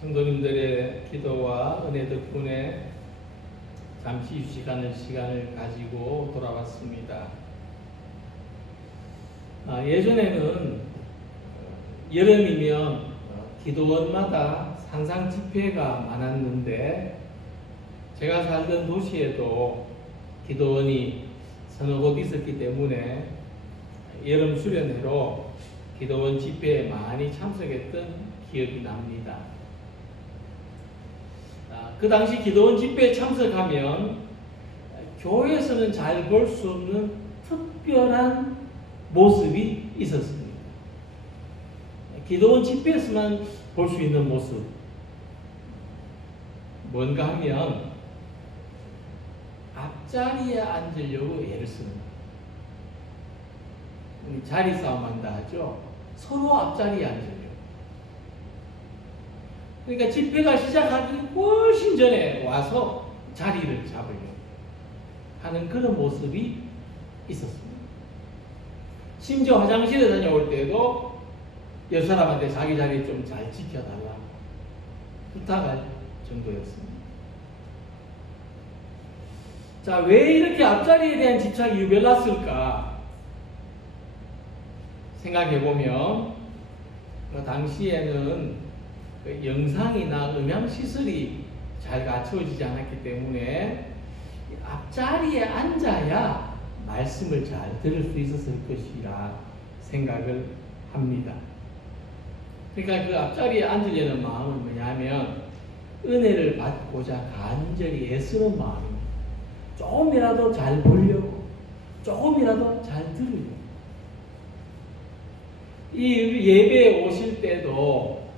성도님들의 기도와 은혜 덕분에 잠시 휴식하는 시간을 가지고 돌아왔습니다. 예전에는 여름이면 기도원마다 산상 집회가 많았는데 제가 살던 도시에도 기도원이 서너 곳 있었기 때문에 여름 수련회로 기도원 집회에 많이 참석했던 기억이 납니다. 그 당시 기도원 집회에 참석하면 교회에서는 잘 볼 수 없는 특별한 모습이 있었습니다. 기도원 집회에서만 볼 수 있는 모습 뭔가 하면 앞자리에 앉으려고 애를 쓰는 거예요. 자리 싸움 한다 하죠. 서로 앞자리에 앉으려고. 그러니까 집회가 시작하기 훨씬 전에 와서 자리를 잡으려고 하는 그런 모습이 있었습니다. 심지어 화장실에 다녀올 때도 옆 사람한테 자기 자리 좀 잘 지켜달라 부탁할 정도였습니다. 자, 왜 이렇게 앞자리에 대한 집착이 유별났을까 생각해보면 그 당시에는 그 영상이나 음향 시설이 잘 갖춰지지 않았기 때문에 앞자리에 앉아야 말씀을 잘 들을 수 있었을 것이라 생각을 합니다. 그러니까 그 앞자리에 앉으려는 마음은 뭐냐면 은혜를 받고자 간절히 애쓰는 마음입니다. 조금이라도 잘 보려고, 조금이라도 잘 들으려고. 이 예배에 오실 때도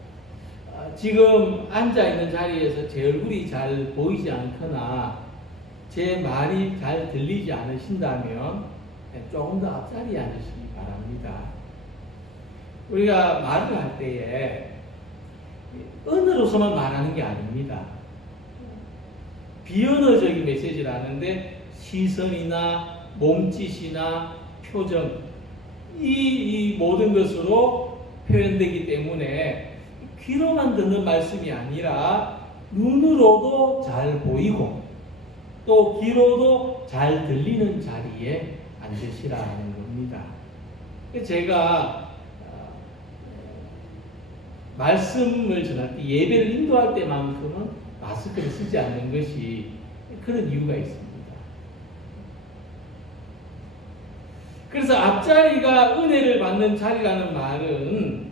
지금 앉아있는 자리에서 제 얼굴이 잘 보이지 않거나 제 말이 잘 들리지 않으신다면 조금 더 앞자리에 앉으시기 바랍니다. 우리가 말을 할 때에 언어로서만 말하는 게 아닙니다. 비언어적인 메시지를 하는데 시선이나 몸짓이나 표정 이 모든 것으로 표현되기 때문에 귀로만 듣는 말씀이 아니라 눈으로도 잘 보이고 또 귀로도 잘 들리는 자리에 앉으시라는 겁니다. 제가 말씀을 전할 때 예배를 인도할 때만큼은 마스크를 쓰지 않는 것이 그런 이유가 있습니다. 그래서 앞자리가 은혜를 받는 자리라는 말은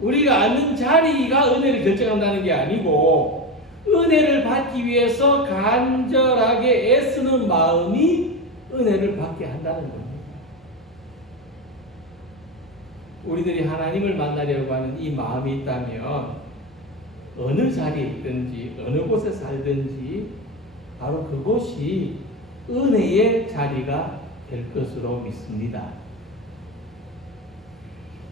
우리가 앉는 자리가 은혜를 결정한다는 게 아니고 은혜를 받기 위해서 간절하게 애쓰는 마음이 은혜를 받게 한다는 겁니다. 우리들이 하나님을 만나려고 하는 이 마음이 있다면 어느 자리에 있든지 어느 곳에 살든지 바로 그곳이 은혜의 자리가 될 것으로 믿습니다.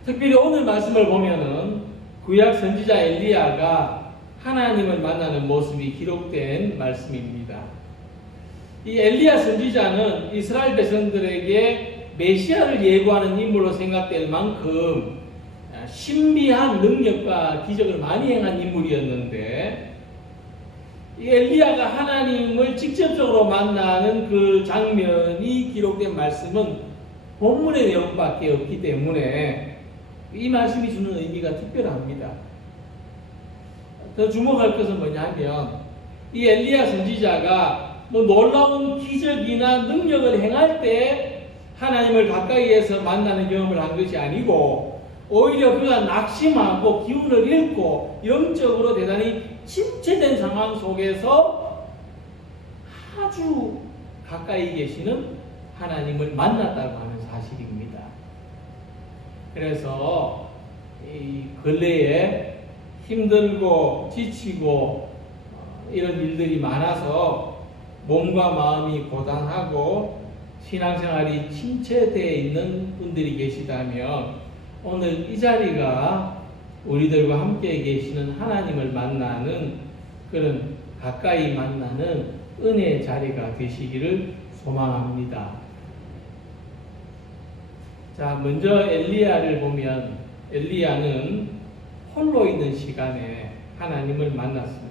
특별히 오늘 말씀을 보면은 구약 선지자 엘리야가 하나님을 만나는 모습이 기록된 말씀입니다. 이 엘리야 선지자는 이스라엘 백성들에게 메시아를 예고하는 인물로 생각될 만큼 신비한 능력과 기적을 많이 행한 인물이었는데 이 엘리야가 하나님을 직접적으로 만나는 그 장면이 기록된 말씀은 본문의 내용밖에 없기 때문에 이 말씀이 주는 의미가 특별합니다. 더 주목할 것은 뭐냐면 이 엘리야 선지자가 놀라운 기적이나 능력을 행할 때 하나님을 가까이에서 만나는 경험을 한 것이 아니고 오히려 그가 낙심하고 기운을 잃고 영적으로 대단히 침체된 상황 속에서 아주 가까이 계시는 하나님을 만났다고 하는 사실입니다. 그래서 이 근래에 힘들고 지치고 이런 일들이 많아서 몸과 마음이 고단하고 신앙생활이 침체되어 있는 분들이 계시다면 오늘 이 자리가 우리들과 함께 계시는 하나님을 만나는 그런 가까이 만나는 은혜의 자리가 되시기를 소망합니다. 자, 먼저 엘리야를 보면 엘리야는 홀로 있는 시간에 하나님을 만났습니다.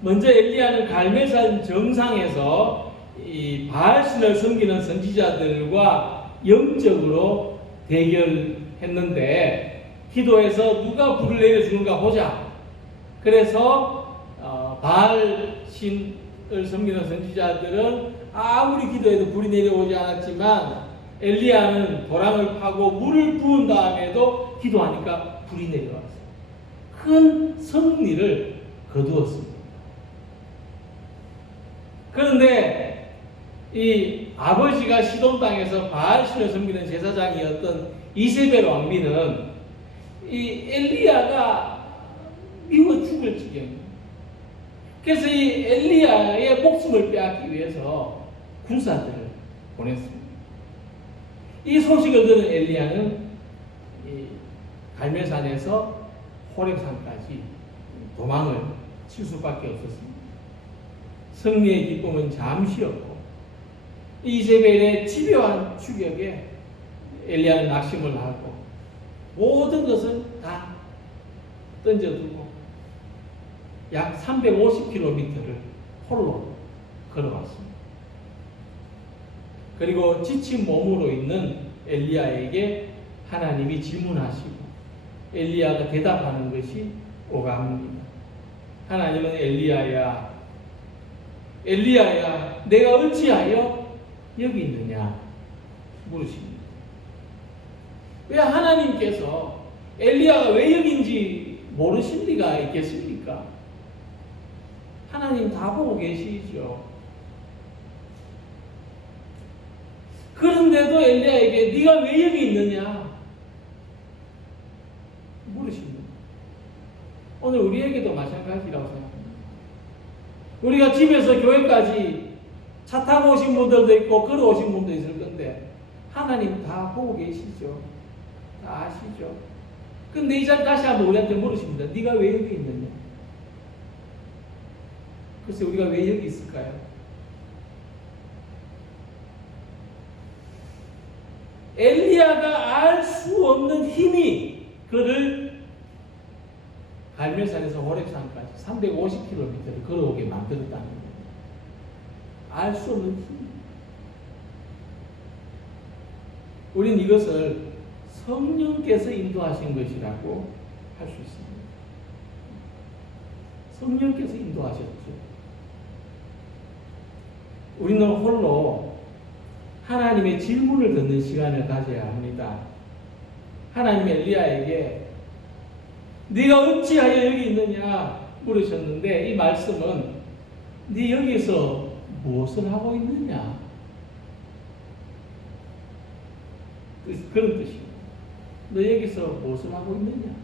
먼저 엘리야는 갈멜산 정상에서 이 바알신을 섬기는 선지자들과 영적으로 대결했는데, 기도해서 누가 불을 내려주는가 보자. 그래서 바알신을 섬기는 선지자들은 아무리 기도해도 불이 내려오지 않았지만, 엘리야는 도랑을 파고 물을 부은 다음에도 기도하니까 불이 내려왔어요. 큰 승리를 거두었습니다. 그런데 이 아버지가 시돈 땅에서 바알신을 섬기는 제사장이었던 이세벨 왕비는 이 엘리야가 미워 죽을 지경입니다. 그래서 이 엘리야의 목숨을 빼앗기 위해서 군사들을 보냈습니다. 이 소식을 들은 엘리야는 이 갈멜산에서 호렙산까지 도망을 칠 수밖에 없었습니다. 승리의 기쁨은 잠시였고, 이세벨의 집요한 추격에 엘리야는 낙심을 하고 모든 것을 다 던져두고 약 350km를 홀로 걸어왔습니다. 그리고 지친 몸으로 있는 엘리야에게 하나님이 질문하시고 엘리야가 대답하는 것이 오감입니다. 하나님은 엘리야야, 내가 어찌하여 여기 있느냐 물으십니다. 왜 하나님께서 엘리야가 왜 여기인지 모르실 리가 있겠습니까? 하나님 다 보고 계시죠. 그런데도 엘리야에게 네가 왜 여기 있느냐 물으십니다. 오늘 우리에게도 마찬가지라고 생각합니다. 우리가 집에서 교회까지 차 타고 오신 분들도 있고 걸어오신 분도 있을 건데 하나님 다 보고 계시죠. 다 아시죠. 근데 이제 다시 한번 우리한테 물으십니다. 네가 왜 여기 있느냐. 글쎄 우리가 왜 여기 있을까요? 엘리야가 알 수 없는 힘이 그를 갈멜산에서 호렙산까지 350km를 걸어오게 만들었다는 겁니다. 알 수 없는 힘. 우리는 이것을 성령께서 인도하신 것이라고 할 수 있습니다. 성령께서 인도하셨죠. 우리는 홀로 하나님의 질문을 듣는 시간을 가져야 합니다. 하나님이 엘리야에게 네가 어찌하여 여기 있느냐 물으셨는데, 이 말씀은 네 여기서 무엇을 하고 있느냐 그런 뜻입니다. 너 여기서 무엇을 하고 있느냐.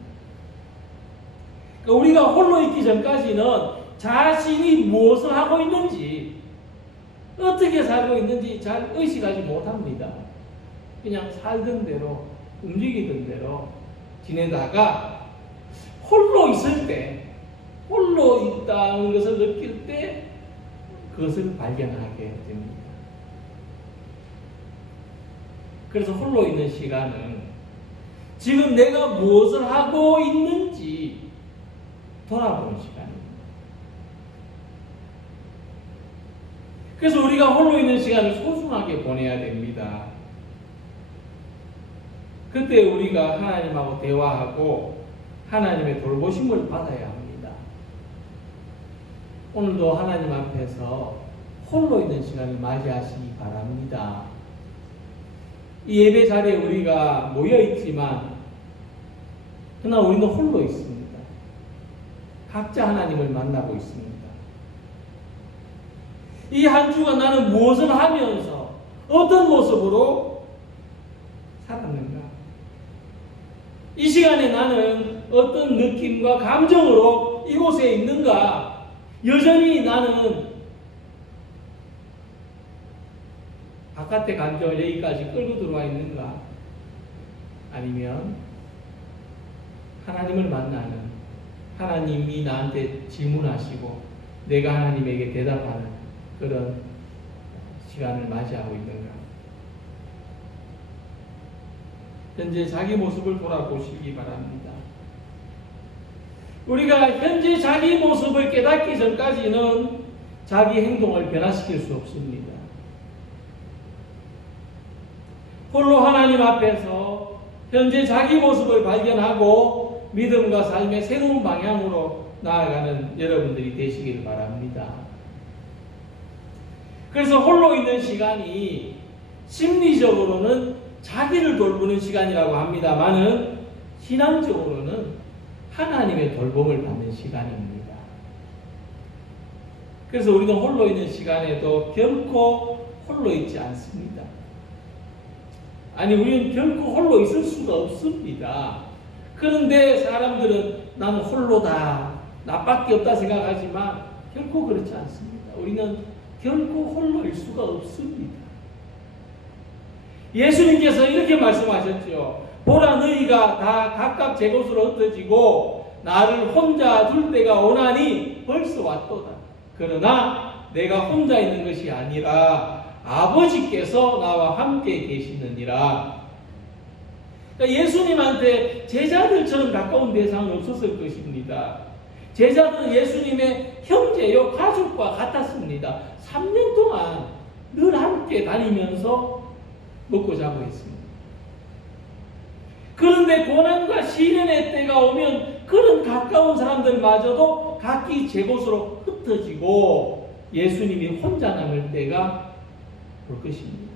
그러니까 우리가 홀로 있기 전까지는 자신이 무엇을 하고 있는지, 어떻게 살고 있는지 잘 의식하지 못합니다. 그냥 살던 대로 움직이던 대로 지내다가 홀로 있을 때, 홀로 있다는 것을 느낄 때 그것을 발견하게 됩니다. 그래서 홀로 있는 시간은 지금 내가 무엇을 하고 있는지 돌아보는 시간입니다. 그래서 우리가 홀로 있는 시간을 소중하게 보내야 됩니다. 그때 우리가 하나님하고 대화하고 하나님의 돌보심을 받아야 합니다. 오늘도 하나님 앞에서 홀로 있는 시간을 맞이하시기 바랍니다. 이 예배 자리에 우리가 모여 있지만 그러나 우리는 홀로 있습니다. 각자 하나님을 만나고 있습니다. 이 한 주가 나는 무엇을 하면서 어떤 모습으로 살았는가? 이 시간에 나는 어떤 느낌과 감정으로 이곳에 있는가? 여전히 나는 바깥의 감정을 여기까지 끌고 들어와 있는가? 아니면 하나님을 만나는, 하나님이 나한테 질문하시고 내가 하나님에게 대답하는 그런 시간을 맞이하고 있는가? 현재 자기 모습을 돌아보시기 바랍니다. 우리가 현재 자기 모습을 깨닫기 전까지는 자기 행동을 변화시킬 수 없습니다. 홀로 하나님 앞에서 현재 자기 모습을 발견하고 믿음과 삶의 새로운 방향으로 나아가는 여러분들이 되시길 바랍니다. 그래서 홀로 있는 시간이 심리적으로는 자기를 돌보는 시간이라고 합니다만은 신앙적으로는 하나님의 돌봄을 받는 시간입니다. 그래서 우리는 홀로 있는 시간에도 결코 홀로 있지 않습니다. 아니, 우리는 결코 홀로 있을 수가 없습니다. 그런데 사람들은 나는 홀로다, 나밖에 없다 생각하지만 결코 그렇지 않습니다. 우리는 결코 홀로일 수가 없습니다. 예수님께서 이렇게 말씀하셨죠. 보라, 너희가 다 각각 제 곳으로 흩어지고 나를 혼자 둘 때가 오나니 벌써 왔도다. 그러나 내가 혼자 있는 것이 아니라 아버지께서 나와 함께 계시느니라. 그러니까 예수님한테 제자들처럼 가까운 대상은 없었을 것입니다. 제자들은 예수님의 형제요 가족과 같았습니다. 3년 동안 늘 함께 다니면서 먹고 자고 했습니다. 그런데 고난과 시련의 때가 오면 그런 가까운 사람들마저도 각기 제 곳으로 흩어지고 예수님이 혼자 남을 때가 올 것입니다.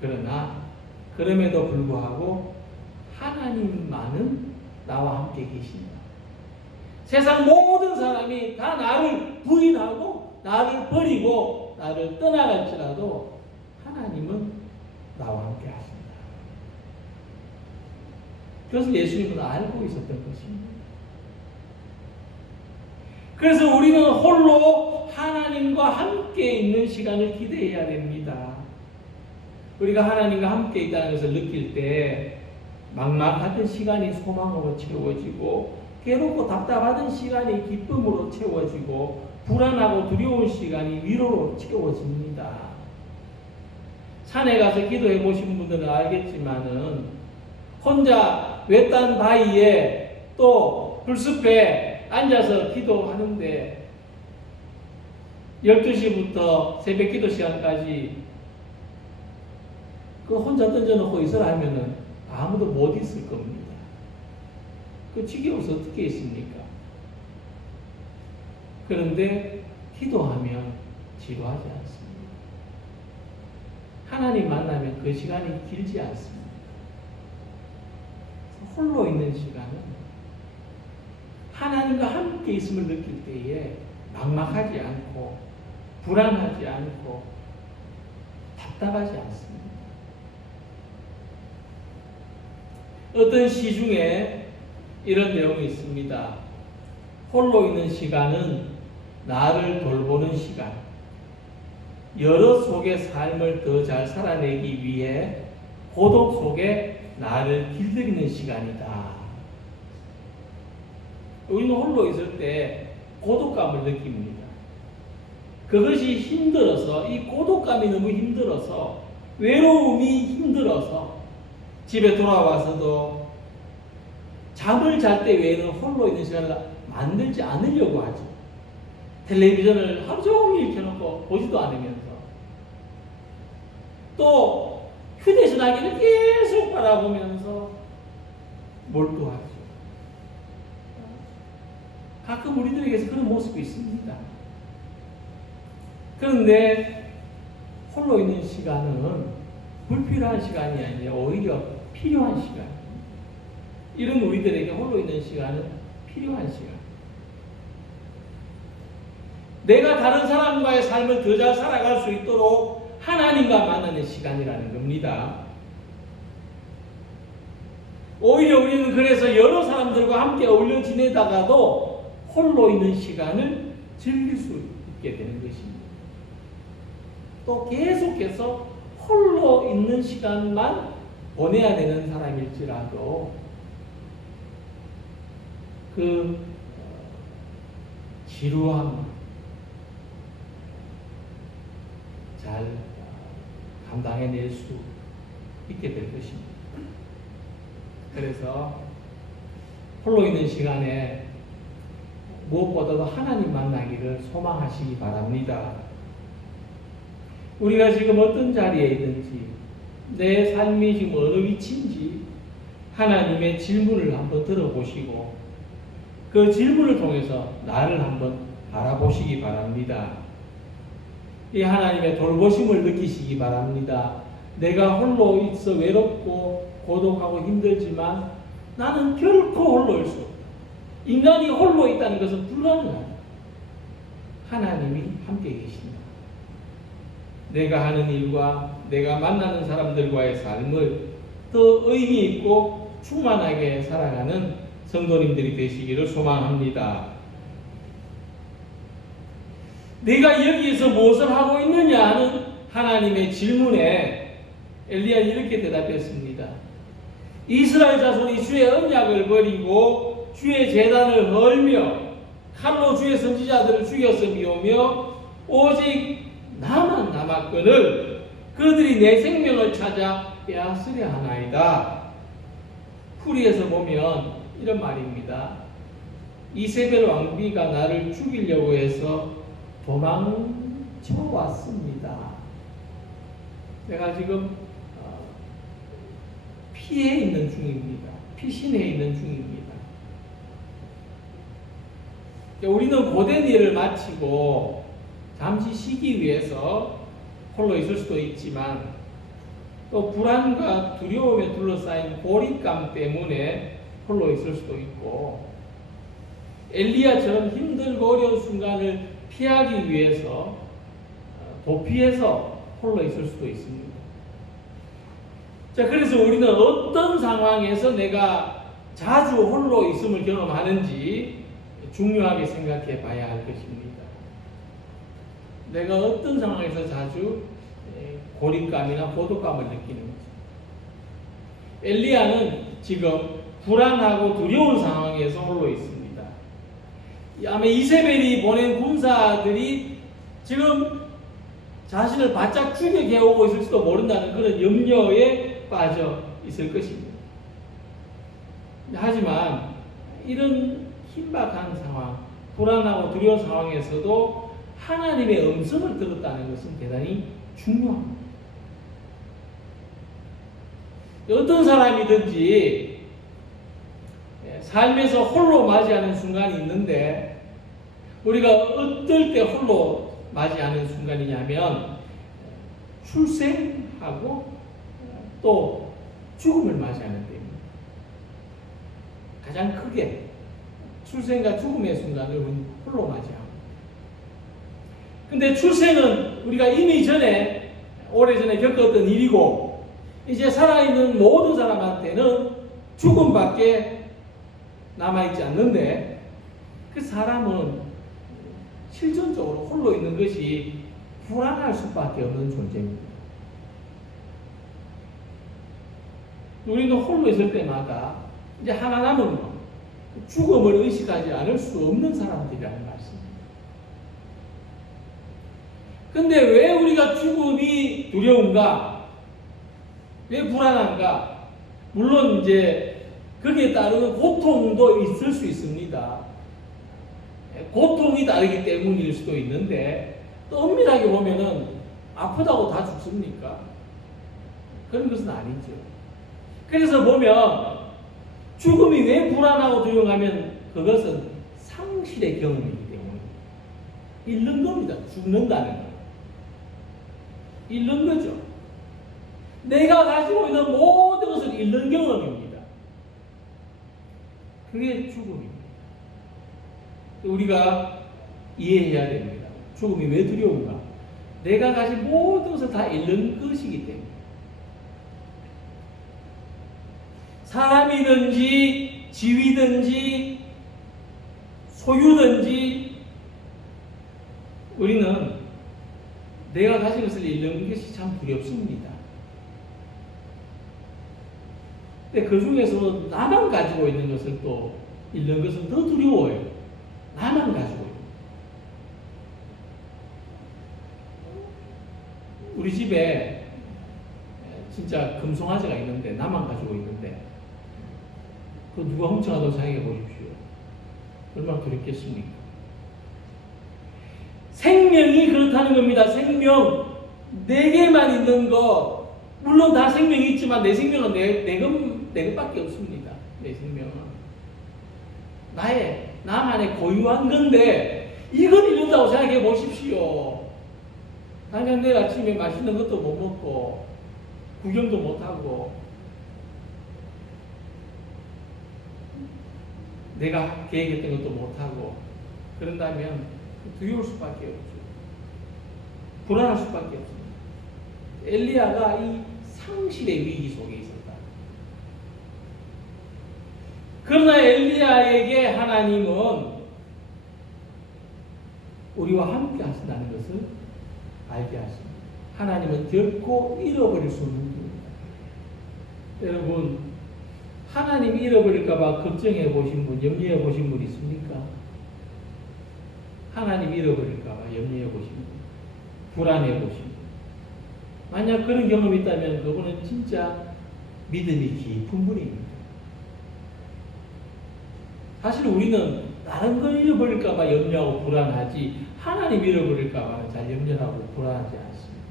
그러나 그럼에도 불구하고 하나님만은 나와 함께 계신다. 세상 모든 사람이 다 나를 부인하고 나를 버리고 나를 떠나갈지라도 하나님은 나와 함께 하신다. 그래서 예수님은 알고 있었던 것입니다. 그래서 우리는 홀로 하나님과 함께 있는 시간을 기대해야 됩니다. 우리가 하나님과 함께 있다는 것을 느낄 때 막막하던 시간이 소망으로 채워지고 괴롭고 답답하던 시간이 기쁨으로 채워지고 불안하고 두려운 시간이 위로로 채워집니다. 산에 가서 기도해 보신 분들은 알겠지만은 혼자 외딴 바위에 또 불숲에 앉아서 기도하는데 12시부터 새벽 기도 시간까지 그 혼자 던져놓고 있으라 하면은 아무도 못 있을 겁니다. 그 지겨워서 어떻게 있습니까? 그런데 기도하면 지루하지 않습니다. 하나님 만나면 그 시간이 길지 않습니다. 홀로 있는 시간은 하나님과 함께 있음을 느낄 때에 막막하지 않고 불안하지 않고 답답하지 않습니다. 어떤 시 중에 이런 내용이 있습니다. 홀로 있는 시간은 나를 돌보는 시간, 여러 속의 삶을 더 잘 살아내기 위해 고독 속에 나를 길들이는 시간이다. 우리는 홀로 있을 때 고독감을 느낍니다. 그것이 힘들어서, 이 고독감이 너무 힘들어서, 외로움이 힘들어서 집에 돌아와서도 잠을 잘 때 외에는 홀로 있는 시간을 만들지 않으려고 하죠. 텔레비전을 하루 종일 켜놓고 보지도 않으면서 또 휴대전화기를 계속 바라보면서 몰두하죠. 가끔 우리들에게서 그런 모습이 있습니다. 그런데 홀로 있는 시간은 불필요한 시간이 아니라 오히려 필요한 시간. 이런 우리들에게 홀로 있는 시간은 필요한 시간. 내가 다른 사람과의 삶을 더 잘 살아갈 수 있도록 하나님과 만나는 시간이라는 겁니다. 오히려 우리는 그래서 여러 사람들과 함께 어울려 지내다가도 홀로 있는 시간을 즐길 수 있게 되는 것입니다. 또 계속해서 홀로 있는 시간만 보내야 되는 사람일지라도 그 지루함 잘 감당해낼 수 있게 될 것입니다. 그래서 홀로 있는 시간에 무엇보다도 하나님 만나기를 소망하시기 바랍니다. 우리가 지금 어떤 자리에 있는지, 내 삶이 지금 어느 위치인지 하나님의 질문을 한번 들어보시고 그 질문을 통해서 나를 한번 바라보시기 바랍니다. 이 하나님의 돌보심을 느끼시기 바랍니다. 내가 홀로 있어 외롭고 고독하고 힘들지만 나는 결코 홀로일 수 없다. 인간이 홀로 있다는 것은 불가능하다. 하나님이 함께 계십니다. 내가 하는 일과 내가 만나는 사람들과의 삶을 더 의미 있고 충만하게 살아가는 성도님들이 되시기를 소망합니다. 내가 여기에서 무엇을 하고 있느냐 하는 하나님의 질문에 엘리야 이렇게 대답했습니다. 이스라엘 자손이 주의 언약을 버리고 주의 제단을 헐며 칼로 주의 선지자들을 죽였음이오며 오직 나만 남았거늘 그들이 내 생명을 찾아 빼앗으려 하나이다. 풀이에서 보면 이런 말입니다. 이세벨 왕비가 나를 죽이려고 해서 도망쳐 왔습니다. 내가 지금 피해 있는 중입니다. 피신해 있는 중입니다. 우리는 고된 일을 마치고 잠시 쉬기 위해서 홀로 있을 수도 있지만 또 불안과 두려움에 둘러싸인 고립감 때문에 홀로 있을 수도 있고 엘리야처럼 힘들고 어려운 순간을 피하기 위해서 도피해서 홀로 있을 수도 있습니다. 자, 그래서 우리는 어떤 상황에서 내가 자주 홀로 있음을 경험하는지 중요하게 생각해 봐야 할 것입니다. 내가 어떤 상황에서 자주 고립감이나 고독감을 느끼는지. 엘리야는 지금 불안하고 두려운 상황에서 홀로 있습니다. 아마 이세벨이 보낸 군사들이 지금 자신을 바짝 죽여 오고 있을지도 모른다는 그런 염려에 빠져 있을 것입니다. 하지만 이런 긴박한 상황, 불안하고 두려운 상황에서도 하나님의 음성을 들었다는 것은 대단히 중요합니다. 어떤 사람이든지 삶에서 홀로 맞이하는 순간이 있는데 우리가 어떨 때 홀로 맞이하는 순간이냐면 출생하고 또 죽음을 맞이하는 때입니다. 가장 크게 출생과 죽음의 순간을 홀로 맞이합니다. 근데 출생은 우리가 이미 오래전에 겪었던 일이고 이제 살아있는 모든 사람한테는 죽음밖에 남아있지 않는데 그 사람은 실존적으로 홀로 있는 것이 불안할 수밖에 없는 존재입니다. 우리는 홀로 있을 때마다 이제 하나 남은 것, 죽음을 의식하지 않을 수 없는 사람들이라는 말씀입니다. 근데 왜 우리가 죽음이 두려운가? 왜 불안한가? 물론 이제 거기에 따르는 고통도 있을 수 있습니다. 고통이 다르기 때문일 수도 있는데 또 엄밀하게 보면은 아프다고 다 죽습니까? 그런 것은 아니죠. 그래서 보면 죽음이 왜 불안하고 두려워하면 그것은 상실의 경험이기 때문에 잃는 겁니다. 죽는다는 거. 잃는 거죠. 내가 가지고 있는 모든 것을 잃는 경험입니다. 그게 죽음입니다. 우리가 이해해야 됩니다. 죽음이 왜 두려운가? 내가 가진 모든 것을 다 잃는 것이기 때문에. 사람이든지 지위든지 소유든지 우리는 내가 가진 것을 잃는 것이 참 두렵습니다. 근데 그 중에서 나만 가지고 있는 것을 또 잃는 것은 더 두려워요. 나만 가지고 있는. 우리 집에 진짜 금송아지가 있는데 나만 가지고 있는데 그 누가 훔쳐가도 생각해 보십시오. 얼마나 두렵겠습니까? 생명이 그렇다는 겁니다. 생명. 내게만 있는 것. 물론 다 생명이 있지만 내 생명은 내 것밖에 없습니다. 내 생명은. 나만의 고유한 건데, 이걸 잃는다고 생각해 보십시오. 당장 내일 아침에 맛있는 것도 못 먹고, 구경도 못 하고, 내가 계획했던 것도 못 하고, 그런다면 두려울 수밖에 없죠. 불안할 수밖에 없습니다. 엘리야가 이 상실의 위기 속에 있었다. 그러나 엘리야에게 하나님은 우리와 함께 하신다는 것을 알게 하십니다. 하나님은 결코 잃어버릴 수 없는 분입니다. 여러분, 하나님 잃어버릴까봐 걱정해 보신 분, 염려해 보신 분 있습니까? 하나님 잃어버릴까봐 염려해 보신 분, 불안해 보신 분. 만약 그런 경험이 있다면 그분은 진짜 믿음이 깊은 분입니다. 사실 우리는 다른 걸 잃어버릴까봐 염려하고 불안하지, 하나님 잃어버릴까봐는 잘 염려하고 불안하지 않습니다.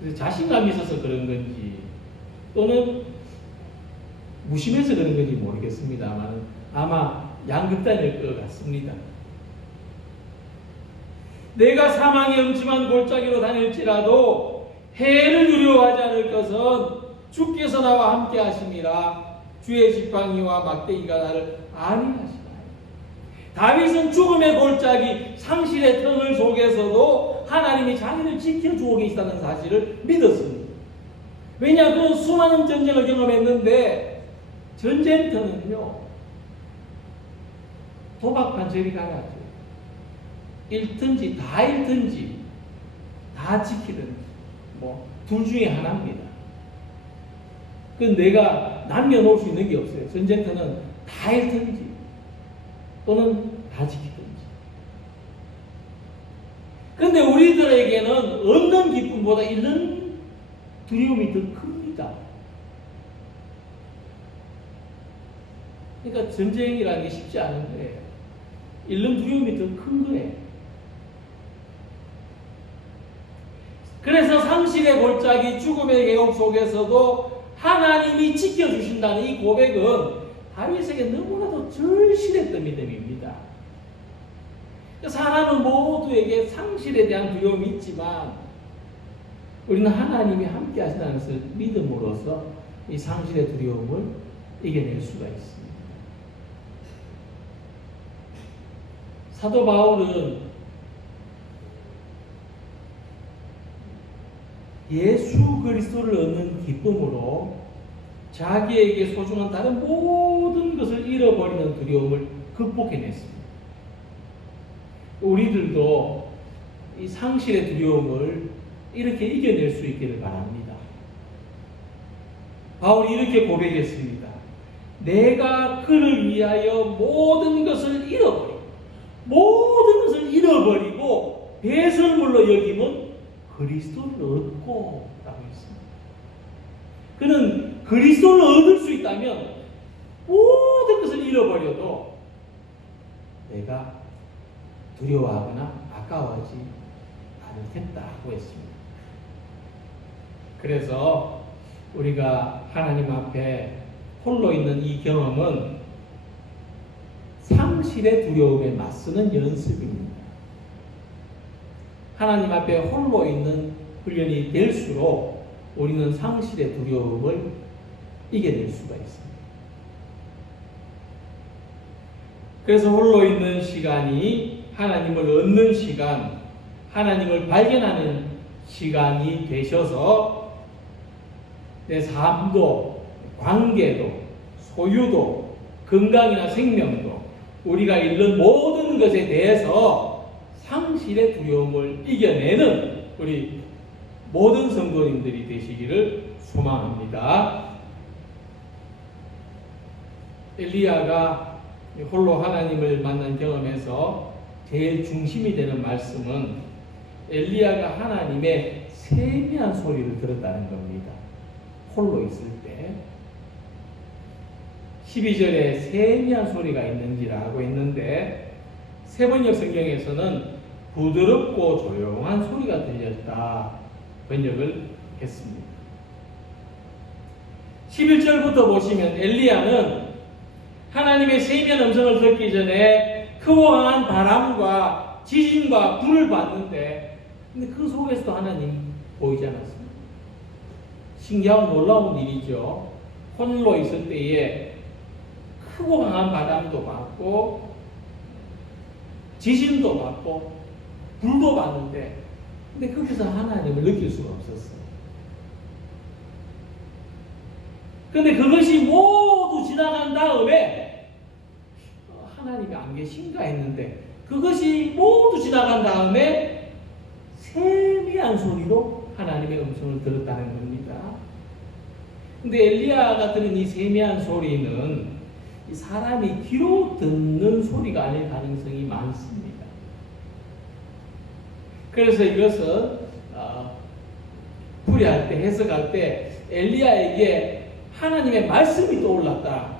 그래서 자신감이 있어서 그런 건지, 또는 무심해서 그런 건지 모르겠습니다만 아마 양극단일 것 같습니다. 내가 사망의 음침한 골짜기로 다닐지라도 해를 두려워하지 않을 것은 주께서 나와 함께 하심이라. 주의 지팡이와 막대기가 나를 안위하시나이다. 다윗은 죽음의 골짜기, 상실의 터널 속에서도 하나님이 자기를 지켜주고 계시다는 사실을 믿었습니다. 왜냐? 그는 수많은 전쟁을 경험했는데 전쟁터는요, 도박판 저리 가야죠. 잃든지 다 잃든지 다 지키든지 둘 중에 하나입니다. 그 내가 남겨놓을 수 있는 게 없어요. 전쟁터는 다 잃든지 또는 다 지키든지. 그런데 우리들에게는 얻는 기쁨보다 잃는 두려움이 더 큽니다. 그러니까 전쟁이라는 게 쉽지 않은데 잃는 두려움이 더 큰 거예요. 그래서 상실의 골짜기, 죽음의 계곡 속에서도 하나님이 지켜주신다는 이 고백은 다윗에게 너무나도 절실했던 믿음입니다. 사람은 모두에게 상실에 대한 두려움이 있지만 우리는 하나님이 함께 하신다는 것을 믿음으로써 이 상실의 두려움을 이겨낼 수가 있습니다. 사도 바울은 예수 그리스도를 얻는 기쁨으로 자기에게 소중한 다른 모든 것을 잃어버리는 두려움을 극복해냈습니다. 우리들도 이 상실의 두려움을 이렇게 이겨낼 수 있기를 바랍니다. 바울이 이렇게 고백했습니다. 내가 그를 위하여 모든 것을 잃어버리고 배설물로 여김은 그리스도를 얻고 라고 했습니다. 그는 그리스도를 얻을 수 있다면 모든 것을 잃어버려도 내가 두려워하거나 아까워하지 않겠다고 했습니다. 그래서 우리가 하나님 앞에 홀로 있는 이 경험은 상실의 두려움에 맞서는 연습입니다. 하나님 앞에 홀로 있는 훈련이 될수록 우리는 상실의 두려움을 이겨낼 수가 있습니다. 그래서 홀로 있는 시간이 하나님을 얻는 시간, 하나님을 발견하는 시간이 되셔서 내 삶도, 관계도, 소유도, 건강이나 생명도 우리가 잃는 모든 것에 대해서 상실의 두려움을 이겨내는 우리 모든 성도님들이 되시기를 소망합니다. 엘리야가 홀로 하나님을 만난 경험에서 제일 중심이 되는 말씀은 엘리야가 하나님의 세미한 소리를 들었다는 겁니다. 홀로 있을 때. 12절에 세미한 소리가 있는지라고 했는데 세번역 성경에서는 부드럽고 조용한 소리가 들렸다 번역을 했습니다. 11절부터 보시면 엘리야는 하나님의 세미한 음성을 듣기 전에 크고 강한 바람과 지진과 불을 봤는데 근데 그 속에서도 하나님이 보이지 않았습니다. 신기하고 놀라운 일이죠. 홀로 있을 때에 크고 강한 바람도 봤고 지진도 봤고 불도 봤는데 근데 거기서 하나님을 느낄 수가 없었어요. 근데 그것이 모두 지나간 다음에 하나님이 안 계신가 했는데 그것이 모두 지나간 다음에 세미한 소리로 하나님의 음성을 들었다는 겁니다. 근데 엘리야가 들은 이 세미한 소리는 사람이 귀로 듣는 소리가 아닐 가능성이 많습니다. 그래서 이것은 풀이할 때 해석할 때 엘리야에게 하나님의 말씀이 떠올랐다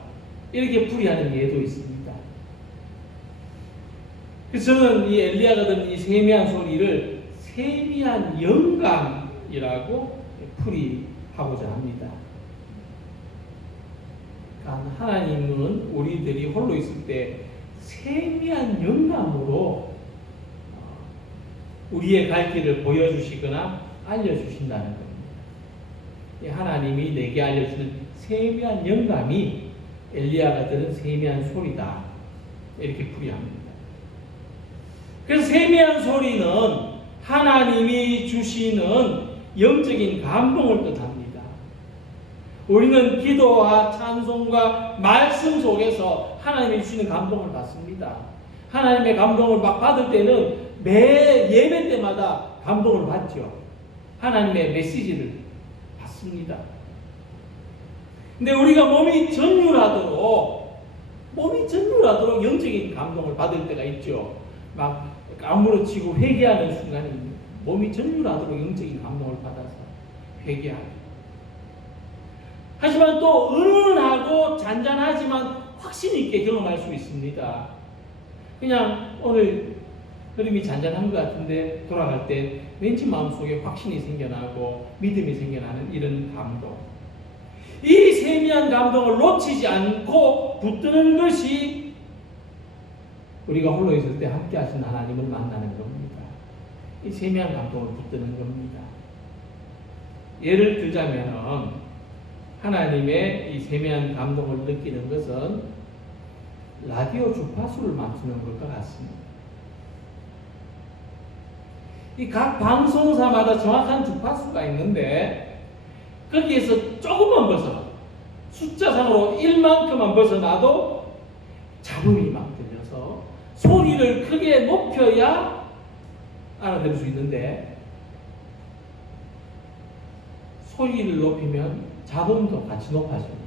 이렇게 풀이하는 예도 있습니다. 그래서 저는 이 엘리야가 들은 이 세미한 소리를 세미한 영감이라고 풀이하고자 합니다. 하나님은 우리들이 홀로 있을 때 세미한 영감으로 우리의 갈 길을 보여주시거나 알려주신다는 겁니다. 하나님이 내게 알려주는 세미한 영감이 엘리야가 들은 세미한 소리다 이렇게 풀이합니다. 그래서 세미한 소리는 하나님이 주시는 영적인 감동을 뜻합니다. 우리는 기도와 찬송과 말씀 속에서 하나님이 주시는 감동을 받습니다. 하나님의 감동을 막 받을 때는 매 예배 때마다 감동을 받죠. 하나님의 메시지를 받습니다. 근데 우리가 몸이 전율하도록 영적인 감동을 받을 때가 있죠. 막 아무렇지고 회개하는 순간이 몸이 전율하도록 영적인 감동을 받아서 회개하고. 하지만 또 은은하고 잔잔하지만 확신 있게 경험할 수 있습니다. 그냥 오늘 흐름이 잔잔한 것 같은데 돌아갈 때 왠지 마음속에 확신이 생겨나고 믿음이 생겨나는 이런 감동. 이 세미한 감동을 놓치지 않고 붙드는 것이 우리가 홀로 있을 때 함께 하신 하나님을 만나는 겁니다. 이 세미한 감동을 붙드는 겁니다. 예를 들자면 하나님의 이 세미한 감동을 느끼는 것은 라디오 주파수를 맞추는 것과 같습니다. 이 각 방송사마다 정확한 주파수가 있는데 거기에서 조금만 벗어나 숫자상으로 1만큼만 벗어나도 잡음이 막 들려서 소리를 크게 높여야 알아들을 수 있는데 소리를 높이면 잡음도 같이 높아집니다.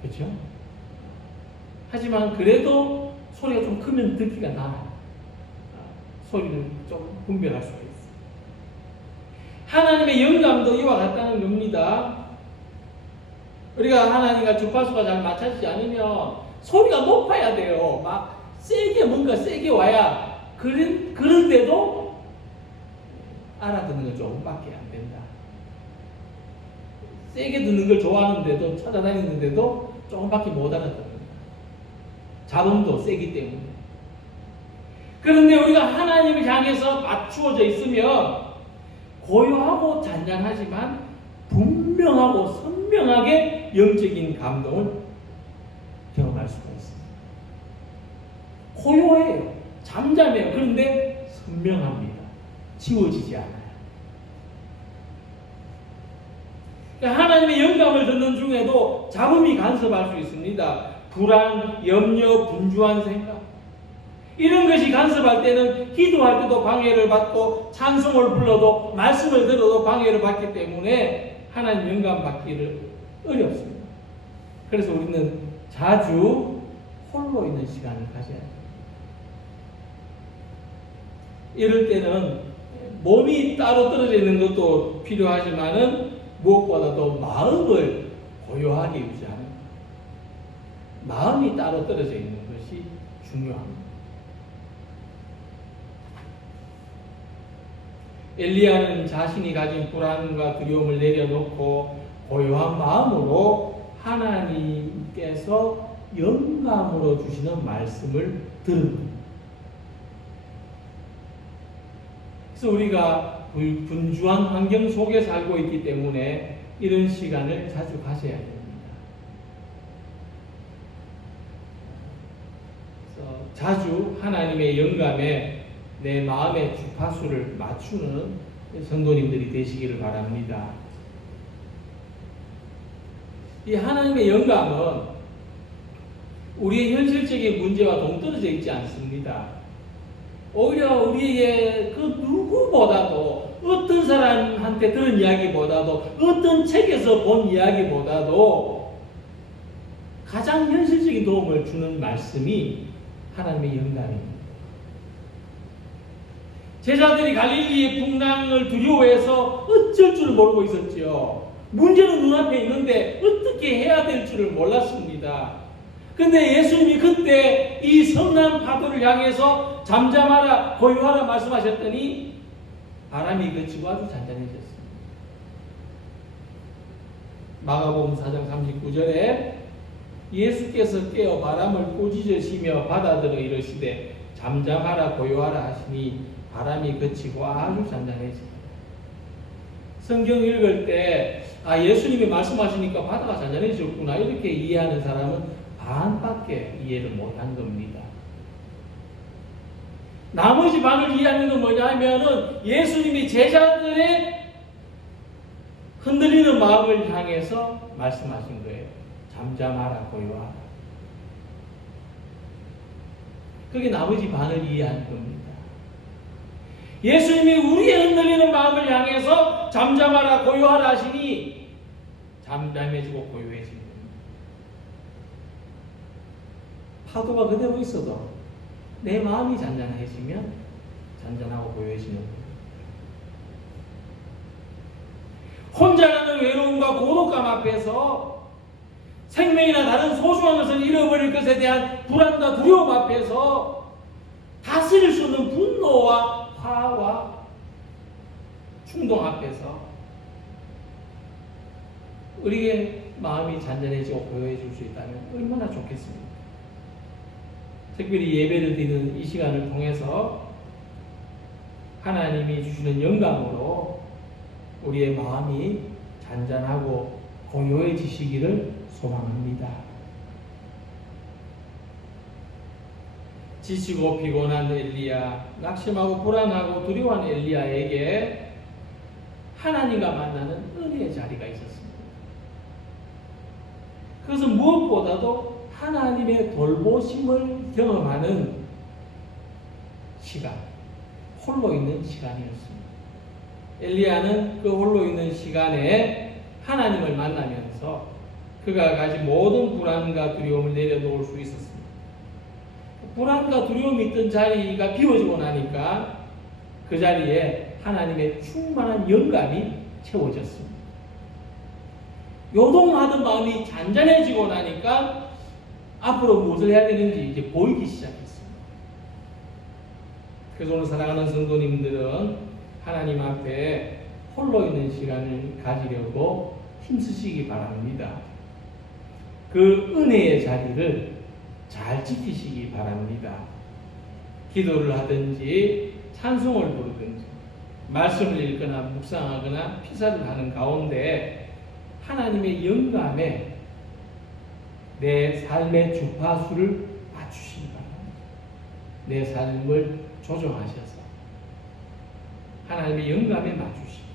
그렇죠? 하지만 그래도 소리가 좀 크면 듣기가 나아요. 소리를 좀 분별할 수가 있어요. 하나님의 영감도 이와 같다는 겁니다. 우리가 하나님과 주파수가 잘 맞춰지지 않으면 소리가 높아야 돼요. 막 세게 뭔가 세게 와야 그런데도 알아듣는 건 조금밖에 안 된다. 세게 듣는 걸 좋아하는데도 찾아다니는데도 조금밖에 못 알아듣는다. 잡음도 세기 때문에. 그런데 우리가 하나님을 향해서 맞추어져 있으면 고요하고 잔잔하지만 분명하고 선명하게 영적인 감동을 경험할 수가 있습니다. 고요해요. 잠잠해요. 그런데 선명합니다. 지워지지 않아요. 하나님의 영감을 듣는 중에도 잡음이 간섭할 수 있습니다. 불안, 염려, 분주한 생각. 이런 것이 간섭할 때는 기도할 때도 방해를 받고 찬송을 불러도 말씀을 들어도 방해를 받기 때문에 하나님 영감 받기를 어렵습니다. 그래서 우리는 자주 홀로 있는 시간을 가져야 합니다. 이럴 때는 몸이 따로 떨어져 있는 것도 필요하지만은 무엇보다도 마음을 고요하게 유지하는 것. 마음이 따로 떨어져 있는 것이 중요합니다. 엘리야는 자신이 가진 불안과 두려움을 내려놓고 고요한 마음으로 하나님께서 영감으로 주시는 말씀을 들은 겁니다. 그래서 우리가 분주한 환경 속에 살고 있기 때문에 이런 시간을 자주 가져야 됩니다. 그래서 자주 하나님의 영감에 내 마음의 주파수를 맞추는 성도님들이 되시기를 바랍니다. 이 하나님의 영감은 우리의 현실적인 문제와 동떨어져 있지 않습니다. 오히려 우리에게 그 누구보다도 어떤 사람한테 들은 이야기보다도 어떤 책에서 본 이야기보다도 가장 현실적인 도움을 주는 말씀이 하나님의 영감입니다. 제자들이 갈릴리의 풍랑을 두려워해서 어쩔 줄 모르고 있었지요. 문제는 눈앞에 있는데 어떻게 해야 될 줄을 몰랐습니다. 근데 예수님이 그때 이 성난 파도를 향해서 잠잠하라 고요하라 말씀하셨더니 바람이 그치고 아주 잔잔해졌습니다. 마가복음 4장 39절에 예수께서 깨어 바람을 꾸짖으시며 바다들어 이르시되 잠잠하라 고요하라 하시니 바람이 그치고 아주 잔잔해집니다. 성경 읽을 때 예수님이 말씀하시니까 바다가 잔잔해졌구나 이렇게 이해하는 사람은 반밖에 이해를 못한 겁니다. 나머지 반을 이해하는 건 뭐냐 하면은 예수님이 제자들의 흔들리는 마음을 향해서 말씀하신 거예요. 잠잠하라 고요하라. 그게 나머지 반을 이해한 겁니다. 예수님이 우리의 흔들리는 마음을 향해서 잠잠하라 고요하라 하시니 잠잠해지고 고요해지는 겁니다. 파도가 그대로 있어도 내 마음이 잔잔해지면 잔잔하고 고요해지는 겁니다. 혼자라는 외로움과 고독감 앞에서 생명이나 다른 소중한 것을 잃어버릴 것에 대한 불안과 두려움 앞에서 다스릴 수 없는 분노와 화와 충동 앞에서 우리의 마음이 잔잔해지고 고요해질 수 있다면 얼마나 좋겠습니까? 특별히 예배를 드리는 이 시간을 통해서 하나님이 주시는 영감으로 우리의 마음이 잔잔하고 고요해지시기를 소망합니다. 지치고 피곤한 엘리야, 낙심하고 불안하고 두려워한 엘리야에게 하나님과 만나는 은혜의 자리가 있었습니다. 그것은 무엇보다도 하나님의 돌보심을 경험하는 시간, 홀로 있는 시간이었습니다. 엘리야는 그 홀로 있는 시간에 하나님을 만나면서 그가 가진 모든 불안과 두려움을 내려놓을 수 있었습니다. 불안과 두려움이 있던 자리가 비워지고 나니까 그 자리에 하나님의 충만한 영감이 채워졌습니다. 요동하던 마음이 잔잔해지고 나니까 앞으로 무엇을 해야 되는지 이제 보이기 시작했습니다. 그래서 오늘 사랑하는 성도님들은 하나님 앞에 홀로 있는 시간을 가지려고 힘쓰시기 바랍니다. 그 은혜의 자리를 잘 지키시기 바랍니다. 기도를 하든지 찬송을 부르든지 말씀을 읽거나 묵상하거나 피사를 하는 가운데 하나님의 영감에 내 삶의 주파수를 맞추시기 바랍니다. 내 삶을 조정하셔서 하나님의 영감에 맞추시고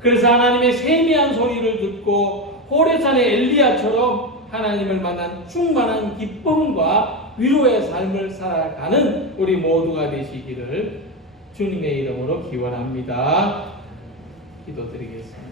그래서 하나님의 세미한 소리를 듣고 호레산의 엘리야처럼 하나님을 만난 충만한 기쁨과 위로의 삶을 살아가는 우리 모두가 되시기를 주님의 이름으로 기원합니다. 기도드리겠습니다.